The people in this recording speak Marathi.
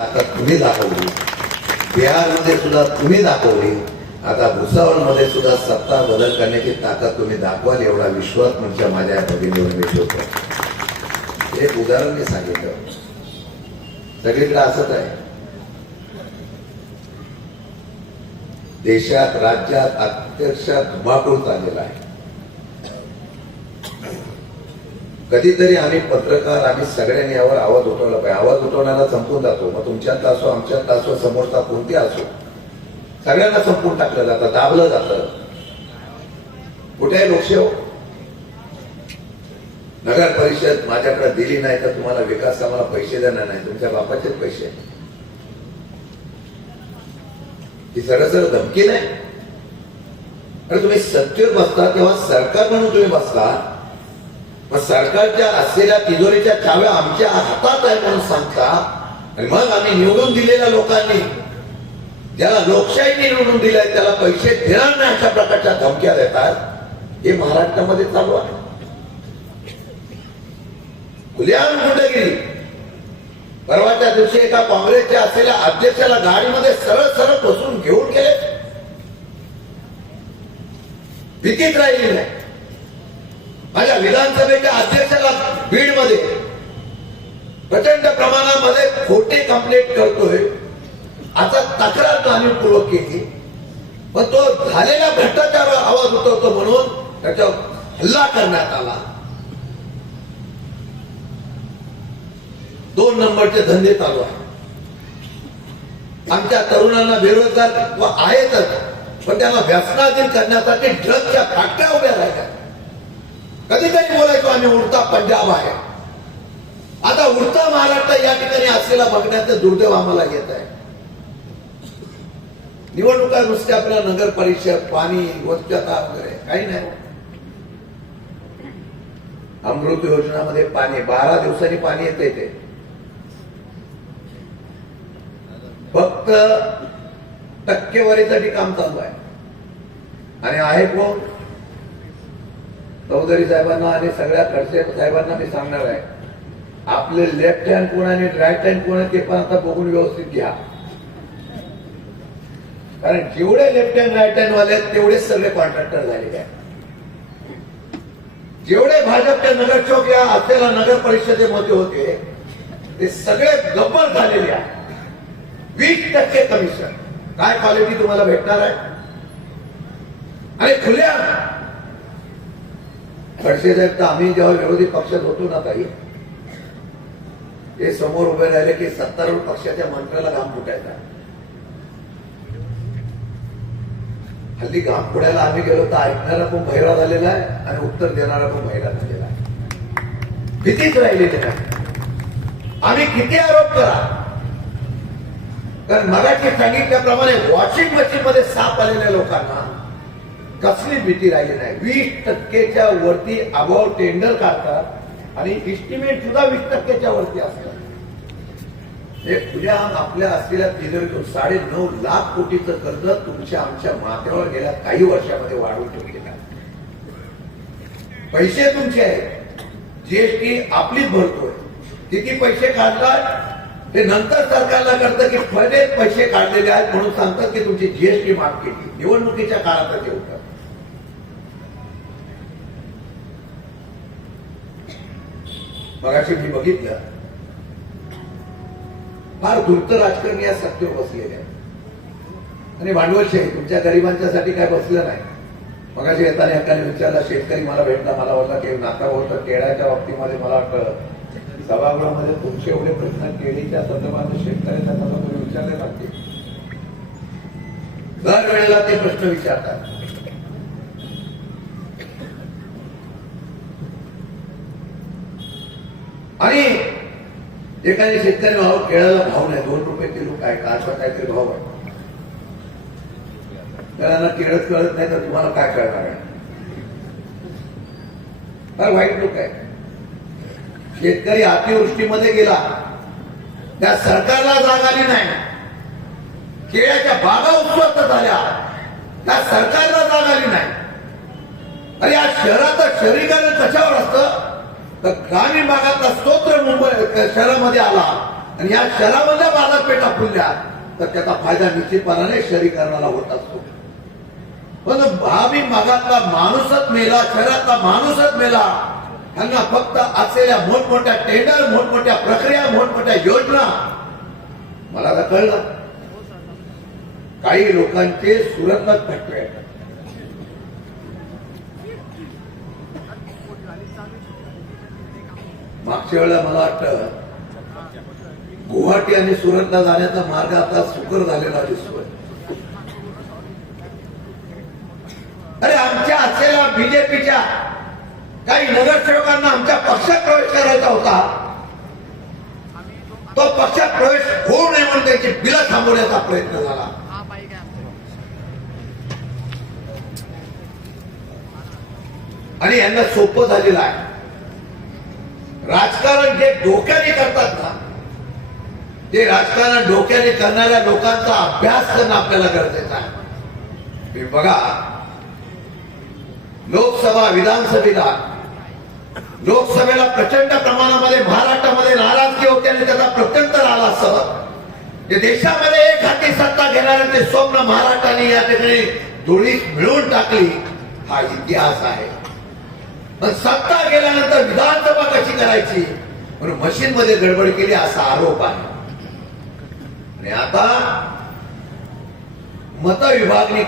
आता तुम्ही दाखवली, बिहारमध्ये सुद्धा तुम्ही दाखवली, आता भुसावळमध्ये सुद्धा सत्ता बदल करण्याची ताकद तुम्ही दाखवाल एवढा विश्वास म्हणजे माझ्या भगिनीवर मी ठेवतो. एक उदाहरण मी सांगितलं, सगळीकडे असंच आहे. देशात राज्यात अक्षरशः धुमाकूळ चाललेला आहे. कधीतरी आम्ही पत्रकार आम्ही सगळ्यांनी यावर आवाज उठवला पाहिजे. आवाज उठवण्याला संपून जातो, मग तुमच्यात असो आमच्यात असो समोरचा कोणती असो, सगळ्यांना संपून टाकलं जातं, दाबलं जातं. कुठे लोकसेवा? नगर परिषद माझ्याकडे दिली नाही तर तुम्हाला विकास कामाला पैसे देणार नाही, तुमच्या बापाचेच पैसे. ही सरळ धमकी नाही. अरे तुम्ही सत्तेवर बसता तेव्हा सरकार म्हणून तुम्ही बसता, मग सरकारच्या असलेल्या तिजोरीच्या चाव्या आमच्या हातात आहे म्हणून सांगता, आणि मग आम्ही निवडून दिलेल्या लोकांनी, ज्याला लोकशाहीने निवडून दिलाय त्याला पैसे देणार नाही अशा प्रकारच्या धमक्या देतात. हे महाराष्ट्रामध्ये चालू आहे. खुलेआम गुंडगिरी. परवाच्या दिवशी एका काँग्रेसच्या असलेल्या अध्यक्षाला गाडीमध्ये सरळ सरळ बसून घेऊन गेले. भीतीच राहिली नाही. माझ्या विधानसभेच्या अध्यक्षाला बीडमध्ये प्रचंड प्रमाणामध्ये खोटे कंप्लेंट करतोय आता तक्रार जाणीवपूर्वक केली, पण तो झालेल्या भ्रष्टाचारावर आवाज उठवतो म्हणून त्याच्यावर हल्ला करण्यात आला. 2 नंबरचे धंदे चालू आहेत. आमच्या तरुणांना बेरोजगार आहेतच, पण त्यांना व्यसनाधीन करण्यासाठी ड्रग्सच्या फॅक्टऱ्या उभ्या राहिल्या. कधीतरी बोलायचो आम्ही उडता पंजाब आहे, आता उडता महाराष्ट्र या ठिकाणी असलेला बघण्याचं दुर्दैव आम्हाला येत आहे. निवडणुका नुसत्या आपल्या नगर परिषद, पाणी, स्वच्छता वगैरे काही नाही. अमृत योजनामध्ये पाणी 12 दिवसांनी पाणी येते ते. फक्त टक्केवारीसाठी काम चालू आहे. आणि आहे कोण? चौधरी साहेबांना आणि सगळ्या खडसे साहेबांना मी सांगणार आहे, आपले लेफ्ट हँड कोण आणि राईट हँड कोण ते पण आता बघून व्यवस्थित घ्या. कारण जेवढे लेफ्ट हँड राईट हँड वाले आहेत तेवढेच सगळे कॉन्ट्रॅक्टर झालेले आहेत. जेवढे भाजपच्या नगरसेवक या असलेल्या नगर परिषदेमध्ये होते ते सगळे गब्बर झालेले आहेत. 20% कमिशन. काय क्वालिटी तुम्हाला भेटणार आहे? आणि खुल्या खडसे साहेब तर आम्ही जेव्हा विरोधी पक्षात होतो ना ताई, ते समोर उभे राहिले की सत्तारूढ पक्षाच्या मंत्र्याला घाम फुटायचा. हल्ली घाम फुटायला आम्ही गेलो तर ऐकणारा पण बहिरा झालेला आहे आणि उत्तर देणारा पण बहिरा झालेला आहे. भीतीच राहिलेली नाही. आम्ही किती आरोप करा, कारण मगाशी सांगितल्याप्रमाणे वॉशिंग मशीन मध्ये साप आलेल्या लोकांना कसली भीती राहिली नाही. 20%च्या वरती अभाव टेंडर काढतात आणि इस्टिमेट सुद्धा 20%च्या वरती असतात. हे खुल्या आपल्या असलेल्या तिजोरीतून 9.5 लाख कोटीचं कर्ज तुमच्या आमच्या माथ्यावर गेल्या काही वर्षामध्ये वाढवून ठेवलेलं आहे. पैसे तुमचे आहेत, जीएसटी आपलीच भरतोय. किती पैसे काढतात ते नंतर सरकारला कळतं की बरेच पैसे काढलेले आहेत म्हणून सांगतात की तुमची जीएसटी माफ केली. निवडणुकीच्या काळात ते होतं. मगाशी मी बघितलं, फार धूर्त राजकारणी या सत्तेवर बसलेले आहेत आणि भांडवलशाही तुमच्या गरिबांच्यासाठी काय बसलं नाही. मगाशी येताना एकाने विचारला, शेतकरी मला भेटला, मला वाटलं की नाका होतं केळ्याच्या बाबतीमध्ये. मला वाटतं सभागृहामध्ये तुमचे एवढे प्रश्न केळीच्या संदर्भात शेतकऱ्याच्या संदर्भात विचारले जाते. दरवेळेला ते प्रश्न विचारतात. आणि एखाद्या शेतकरी भाव केळाला भाव नाही, 2 रुपये किलो काय का असा काहीतरी भाव आहे. त्याला केळच कळत नाही तर तुम्हाला काय कळणार आहे? फार वाईट लोक आहे. शेतकरी अतिवृष्टीमध्ये गेला, त्या सरकारला जाग आली नाही. केळ्याच्या बागा उद्ध्वस्त झाल्या, त्या सरकारला जाग आली नाही. अरे या शहराचं शहरीकरण कशावर असतं तर ग्रामीण भागातला स्तोत्र मुंबई शहरामध्ये आला आणि या शहरामधल्या बाजारपेठा फुलल्या तर त्याचा फायदा निश्चितपणाने शहरीकरणाला होत असतो. पण भावी भागातला माणूसच मेला, शहरातला माणूसच मेला. त्यांना फक्त असलेल्या मोठमोठ्या टेंडर, मोठमोठ्या प्रक्रिया, मोठमोठ्या योजना मला तर कळलं काही लोकांचे सुरतच फटके आहेत. मागच्या वेळेला मला वाटतं गुवाहाटी आणि सुरतला जाण्याचा मार्ग आता सुकर झालेला दिसतोय. अरे आमच्या असलेल्या बीजेपीच्या काही नगरसेवकांना आमच्या पक्षात प्रवेश करायचा होता. तो पक्षात प्रवेश होऊ नये म्हणून त्याची बिलं थांबवण्याचा प्रयत्न झाला. आणि यांना सोपं झालेलं आहे. राजकारण जे डोक्याने करतात ना, ते राजकारण डोक्याने करणाऱ्या लोकांचा अभ्यास करणं आपल्याला गरजेचं आहे. तुम्ही बघा, लोकसभा लोकसभेला प्रचंड प्रमाणामध्ये महाराष्ट्रामध्ये नाराजगी होती आणि त्याचा प्रत्यंतर आला असं. देशामध्ये एक हाती सत्ता घेणाऱ्यांचे स्वप्न महाराष्ट्राने या ठिकाणी धुळीस मिळवून टाकली. हा इतिहास आहे. पण सत्ता गेल्यानंतर विधानसभा कशी करायची म्हणून मशीन मध्ये गडबड केली असा आरोप आहे. आणि आता मतविभागणी